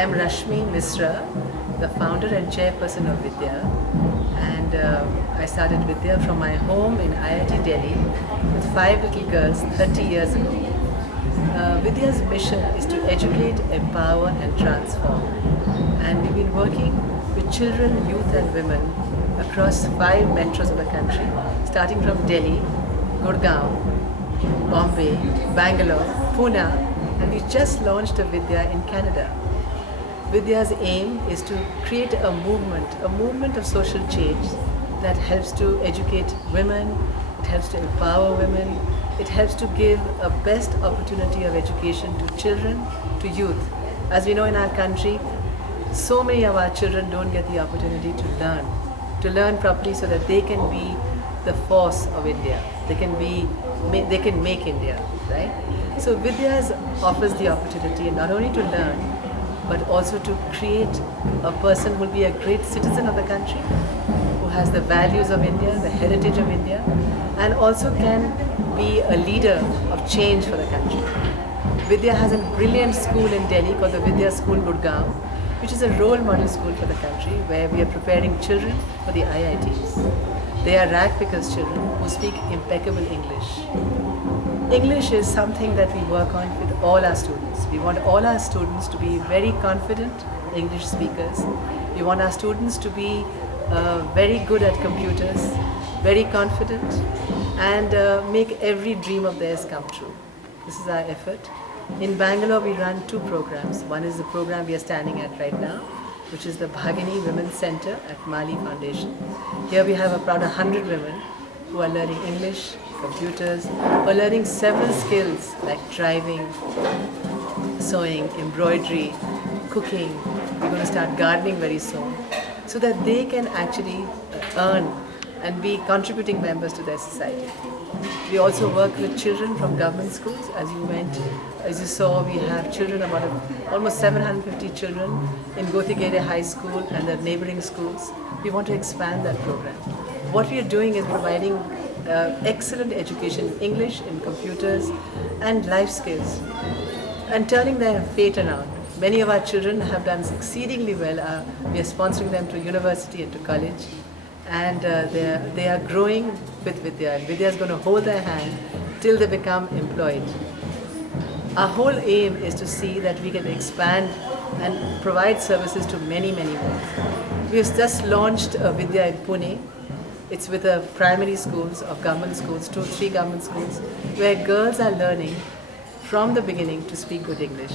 I am Rashmi Misra, the founder and chairperson of VIDYA, and I started VIDYA from my home in IIT Delhi with 5 little girls 30 years ago. VIDYA's mission is to educate, empower and transform, and we've been working with children, youth and women across 5 metros of the country, starting from Delhi, Gurgaon, Bombay, Bangalore, Pune, and we just launched a VIDYA in Canada. VIDYA's aim is to create a movement of social change that helps to educate women, it helps to empower women, it helps to give a best opportunity of education to children, to youth. As we know in our country, so many of our children don't get the opportunity to learn properly so that they can be the force of India. They can make India, right? So VIDYA offers the opportunity not only to learn, but also to create a person who will be a great citizen of the country, who has the values of India, the heritage of India, and also can be a leader of change for the country. VIDYA has a brilliant school in Delhi called the VIDYA School Gurgaon, which is a role model school for the country where we are preparing children for the IITs. They are rag pickers children who speak impeccable English. English is something that we work on with all our students. We want all our students to be very confident English speakers. We want our students to be very good at computers, very confident, and make every dream of theirs come true. This is our effort. In Bangalore, we run 2 programs. One is the program we are standing at right now, which is the Bhagini Women's Center at Mali Foundation. Here we have about 100 women who are learning English, computers, or learning several skills like driving, sewing, embroidery, cooking. We're going to start gardening very soon, so that they can actually earn and be contributing members to their society. We also work with children from government schools. As you saw, we have children, almost 750 children in Gotigere High School and the neighboring schools. We want to expand that program. What we are doing is providing excellent education in English, in computers and life skills, and turning their fate around. Many of our children have done exceedingly well. We are sponsoring them to university and to college, and they are growing with VIDYA, and VIDYA is going to hold their hand till they become employed. Our whole aim is to see that we can expand and provide services to many, many more. We have just launched a VIDYA in Pune. It's with the primary schools of government schools, 3 government schools, where girls are learning from the beginning to speak good English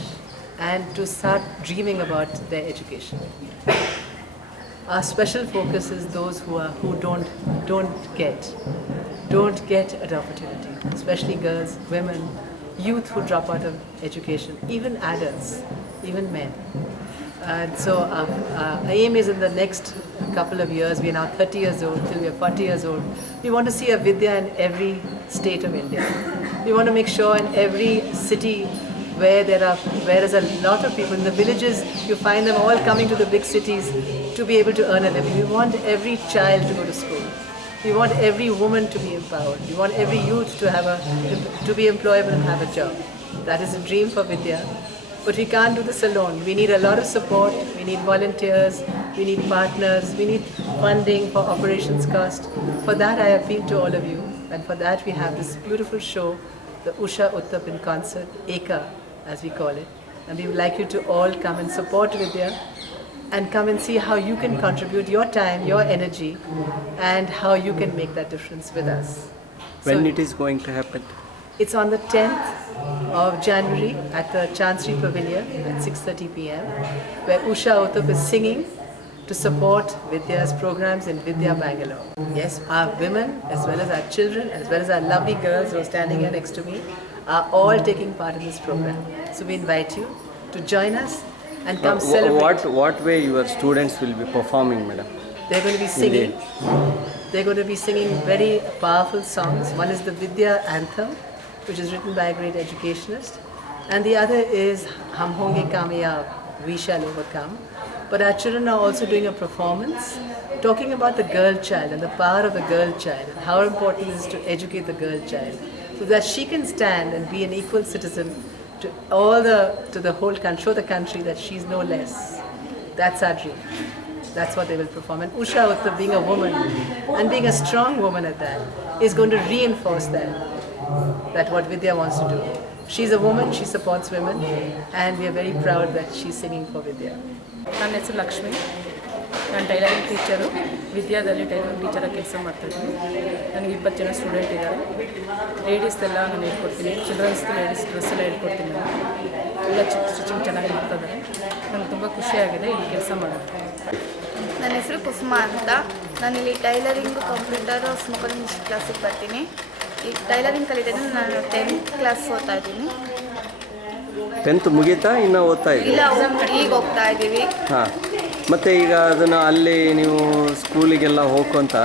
and to start dreaming about their education. Our special focus is those who don't get an opportunity, especially girls, women, youth who drop out of education, even adults, even men. And so our aim is in the next couple of years, we are now 30 years old, till we are 40 years old, we want to see a VIDYA in every state of India. We want to make sure in every city where there is a lot of people, in the villages you find them all coming to the big cities to be able to earn a living. We want every child to go to school. We want every woman to be empowered. We want every youth to be employable and have a job. That is a dream for VIDYA. But we can't do this alone. We need a lot of support. We need volunteers. We need partners. We need funding for operations cost. For that, I appeal to all of you. And for that, we have this beautiful show, the Usha Uttap in concert, Eka, as we call it. And we would like you to all come and support VIDYA and come and see how you can contribute your time, your energy, and how you can make that difference with us. When it is going to happen? It's on the 10th of January at the Chancery Pavilion at 6:30 p.m. where Usha Uttap is singing to support VIDYA's programs in VIDYA Bangalore. Yes, our women as well as our children as well as our lovely girls who are standing here next to me are all taking part in this program. So we invite you to join us and come celebrate. What way your students will be performing, madam? They're going to be singing. They're going to be singing very powerful songs. One is the VIDYA anthem, which is written by a great educationist, and the other is Hum Honge Kamyab, We Shall Overcome. But our children are also doing a performance talking about the girl child and the power of the girl child and how important it is to educate the girl child so that she can stand and be an equal citizen to the whole country, show the country that she's no less. That's our dream. That's what they will perform. And Usha Uttar, being a woman and being a strong woman at that, is going to reinforce that what Vidya wants to do. She's a woman, she supports women, and we are very proud that she's singing for Vidya. ನನ್ನ ಹೆಸರು ಲಕ್ಷ್ಮಿ. ನಾನು tailoring teacher, ವಿದ್ಯಾದಲ್ಲಿ tailoring ಟೀಚರಾಗಿ ಕೆಲಸ ಮಾಡ್ತಾಯಿದ್ದೀನಿ. ನನಗೆ 20 ಜನ student ಇದ್ದಾರೆ. ಲೇಡೀಸ್ದೆಲ್ಲ ನಾನು ಹೇಳ್ಕೊಡ್ತೀನಿ, ಚಿಲ್ಡ್ರನ್ಸ್ ಲೇಡೀಸ್ ಡ್ರೆಸ್ ಎಲ್ಲ ಹೇಳ್ಕೊಡ್ತೀನಿ. ನಾನು ಎಲ್ಲ ಸ್ಟಿಚಿಂಗ್ ಚೆನ್ನಾಗಿ ಮಾಡ್ತಾಯಿದ್ದಾರೆ. ನನಗೆ ತುಂಬ ಖುಷಿಯಾಗಿದೆ ಇಲ್ಲಿ ಕೆಲಸ ಮಾಡೋದು. ನನ್ನ ಹೆಸರು ಕುಸುಮಾ ಅಂತ. ನಾನಿಲ್ಲಿ ಟೈಲರಿಂಗು, ಕಂಪ್ಯೂಟರು, ಸ್ಮೋಕರಿಂಗ್ ಮ್ಯೂಸಿಕ್ ಕ್ಲಾಸಿಗೆ ಬರ್ತೀನಿ. ಈ ಟೈಲರಿಂಗ್ ಕಲಿತಿದ್ದೀನಿ. ನಾನು 10th ಕ್ಲಾಸ್ ಓದ್ತಾ ಇದ್ದೀನಿ. 10th ಮುಗೀತಾ ಇನ್ನು ಓದ್ತಾ ಇದ್ದೀವಿ? ಇಲ್ಲ, ಈಗ ಹೋಗ್ತಾ ಇದ್ದೀವಿ. ಹಾಂ, ಮತ್ತು ಈಗ ಅದನ್ನು ಅಲ್ಲಿ ನೀವು ಸ್ಕೂಲಿಗೆಲ್ಲ ಹೋಗ್ಕೊಂತ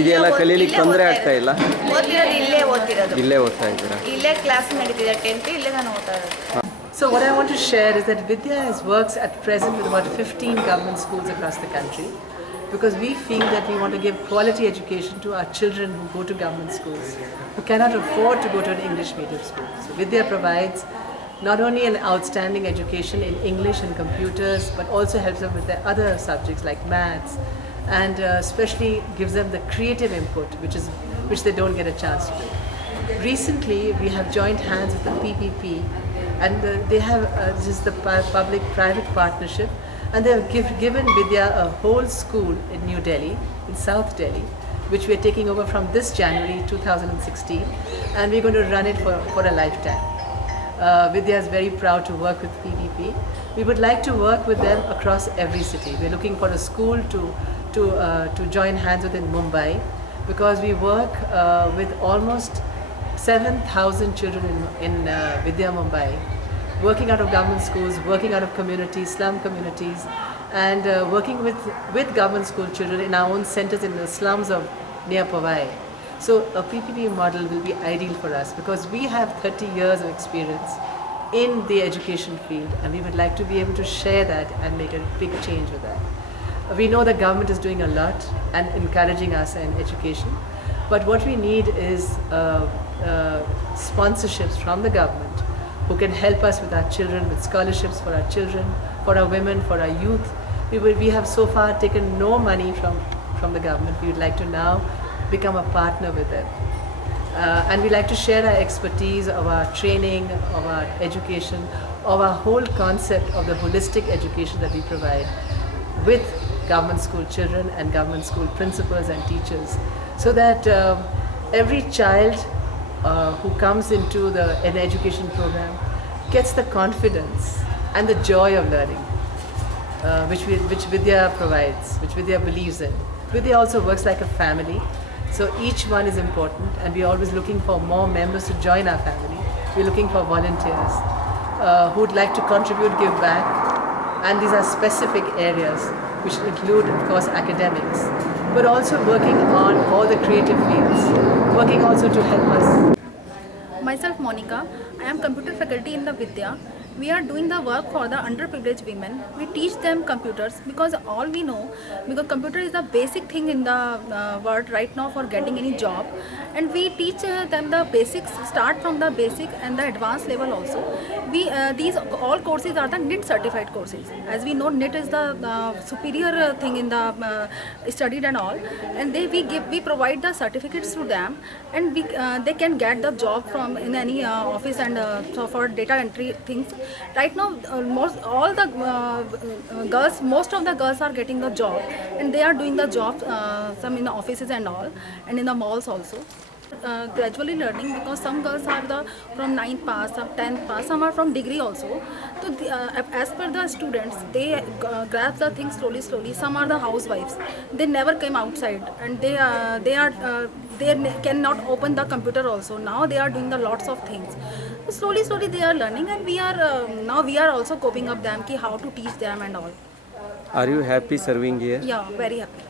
ಇದೆಲ್ಲ ಕಲೀಲಿಕ್ಕೆ ತೊಂದರೆ ಆಗ್ತಾ ಇಲ್ಲ? ಓದ್ತಿರೋದು ಇಲ್ಲೇ ಓದ್ತಾ ಇದ್ದೀರಾ? ಇಲ್ಲೇ ಕ್ಲಾಸ್ ನಡೀತಿದೆ 10th, ಇಲ್ಲೇ ನಾನು ಓದ್ತಾ ಇರೋದು. So what I want to share is that Vidya works at present with about 15 government schools across the country, because we feel that we want to give quality education to our children who go to government schools, who cannot afford to go to an English medium school. So Vidya provides not only an outstanding education in English and computers, but also helps them with their other subjects like maths, and especially gives them the creative input, which they don't get a chance to do. Recently, we have joined hands with the PPP, and they have this is the public-private partnership, and they have given Vidya a whole school in New Delhi, in South Delhi, which we are taking over from this January 2016, and we're going to run it for a lifetime. Vidya is very proud to work with PPP. We would like to work with them across every city. We're looking for a school to join hands with in Mumbai, because we work with almost 7,000 children in Vidya Mumbai, working out of government schools, working out of communities, slum communities, and working with government school children in our own centers in the slums of near Powai. So a PPP model will be ideal for us, because we have 30 years of experience in the education field, and we would like to be able to share that and make a big change with that. We know the government is doing a lot and encouraging us in education, but what we need is sponsorships from the government who can help us with our children, with scholarships for our children, for our women, for our youth. We have so far taken no money from the government. We would like to now become a partner with them. And we like to share our expertise of our training, of our education, of our whole concept of the holistic education that we provide with government school children and government school principals and teachers, so that every child who comes into an education program gets the confidence and the joy of learning, which Vidya provides, which Vidya believes in. Vidya also works like a family, so each one is important, and we're always looking for more members to join our family. We're looking for volunteers who would like to contribute, give back, and these are specific areas which include, of course, academics, but also working on all the creative fields, working also to help us. Myself Monica, I am computer faculty in the Vidya. We are doing the work for the underprivileged women. We teach them computers, because all we know, because computer is the basic thing in the world right now for getting any job, and we teach them the basics, start from the basic and the advanced level also. These all courses are the NIT certified courses. As we know, NIT is the superior thing in the studied and all, and we provide the certificates to them, and they can get the job from in any office, and so for data entry things. Right now, most of the girls are getting the job, and they are doing the jobs, some in the offices and all, and in the malls also. Gradually learning, because some girls are from 9th pass, some 10th pass, some are from degree also. So as per the students, they grasp the things slowly. Some are the housewives, they never came outside, and they cannot open the computer also. Now they are doing the lots of things. Slowly they are learning, and now we are also coping up them how to teach them and all. Are you happy serving here? Yeah, very happy.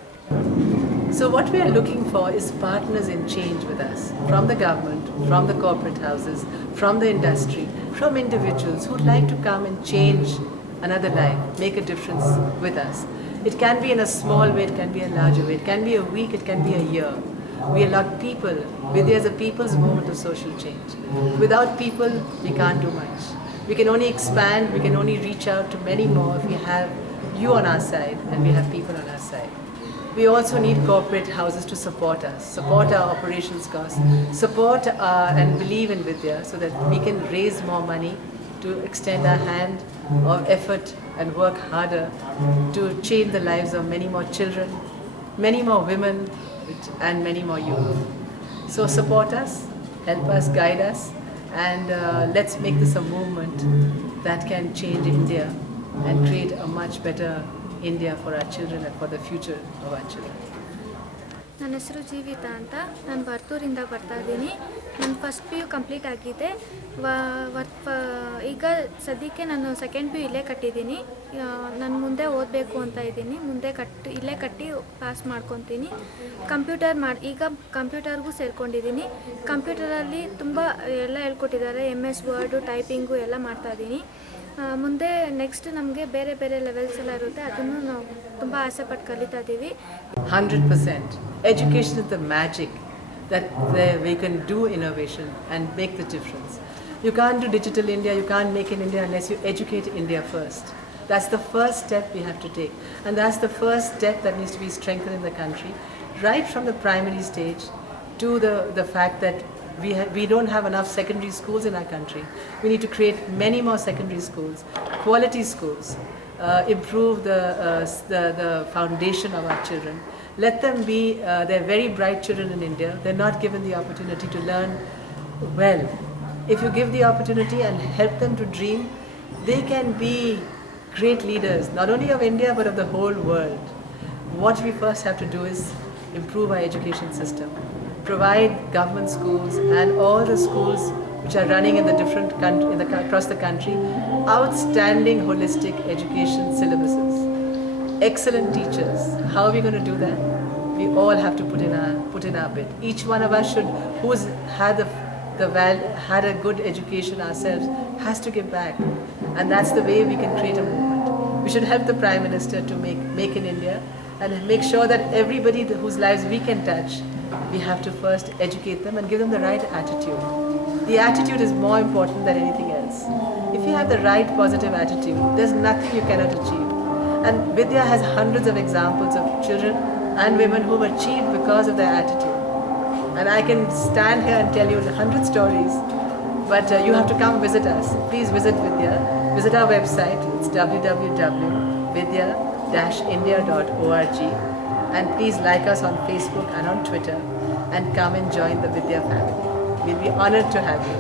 So what we are looking for is partners in change with us, from the government, from the corporate houses, from the industry, from individuals who would like to come and change another life, make a difference with us. It can be in a small way, it can be a larger way, it can be a week, it can be a year. We are not people. Vidya is a people's movement of social change. Without people, we can't do much. We can only expand, we can only reach out to many more if we have you on our side and we have people on our side. We also need corporate houses to support us, support our operations costs, support and believe in Vidya so that we can raise more money to extend our hand of effort and work harder to change the lives of many more children, many more women, and many more youth. So support us, help us, guide us, and let's make this a movement that can change India and create a much better India for our children and for the future of our children. ನನ್ನ ಹೆಸರು ಜೀವಿತಾ ಅಂತ. ನಾನು ಬರ್ತೂರಿಂದ ಬರ್ತಾ ಇದ್ದೀನಿ. ನನ್ನ first P U complete ಆಗಿದೆ. ಈಗ ಸದ್ಯಕ್ಕೆ ನಾನು ಸೆಕೆಂಡ್ ಪಿ ಯು ಇಲ್ಲೇ ಕಟ್ಟಿದ್ದೀನಿ. ನಾನು ಮುಂದೆ ಓದಬೇಕು ಅಂತ ಇದ್ದೀನಿ. ಮುಂದೆ ಇಲ್ಲೇ ಕಟ್ಟಿ ಪಾಸ್ ಮಾಡ್ಕೊತೀನಿ. ಈಗ ಕಂಪ್ಯೂಟರ್ಗೂ ಸೇರ್ಕೊಂಡಿದ್ದೀನಿ. ಕಂಪ್ಯೂಟರಲ್ಲಿ ತುಂಬ ಎಲ್ಲ ಹೇಳ್ಕೊಟ್ಟಿದ್ದಾರೆ. MS ವರ್ಡು, ಟೈಪಿಂಗು ಎಲ್ಲ ಮಾಡ್ತಾಯಿದ್ದೀನಿ. ಮುಂದೆ ನೆಕ್ಸ್ಟ್ ನಮಗೆ ಬೇರೆ ಬೇರೆ ಲೆವೆಲ್ಸ್ ಎಲ್ಲ ಇರುತ್ತೆ. ಅದನ್ನು ನಾವು ತುಂಬ ಆಸೆ ಪಟ್ಟು ಕಲಿತಾ ಇದ್ದೀವಿ. 100%. Education is the magic that we can do innovation and make the difference. You can't do digital India, you can't make in India unless you educate India first. That's the first step we have to take. And that's the first step that needs to be strengthened in the country, right from the primary stage to the fact that we don't have enough secondary schools in our country. We need to create many more secondary schools, quality schools, improve the foundation of our children. Let them be, they're very bright children in India. They're not given the opportunity to learn well. If you give the opportunity and help them to dream, they can be great leaders, not only of India but of the whole world. What we first have to do is improve our education system, provide government schools and all the schools which are running in the different across the country, outstanding holistic education syllabuses, excellent teachers. How are we going to do that? We all have to put in our bit. Each one of us should, who's had had a good education ourselves, has to give back, and that's the way we can create a movement. We should help the Prime Minister to make in India and make sure that everybody whose lives we can touch, we have to first educate them and give them the right attitude. The attitude is more important than anything else. If you have the right positive attitude, there's nothing you cannot achieve. And Vidya has hundreds of examples of children and women who have achieved because of their attitude. And I can stand here and tell you 100 stories, but you have to come visit us. Please visit Vidya. Visit our website. It's www.vidya-india.org. And please like us on Facebook and on Twitter and come and join the Vidya family. We'll be honored to have you.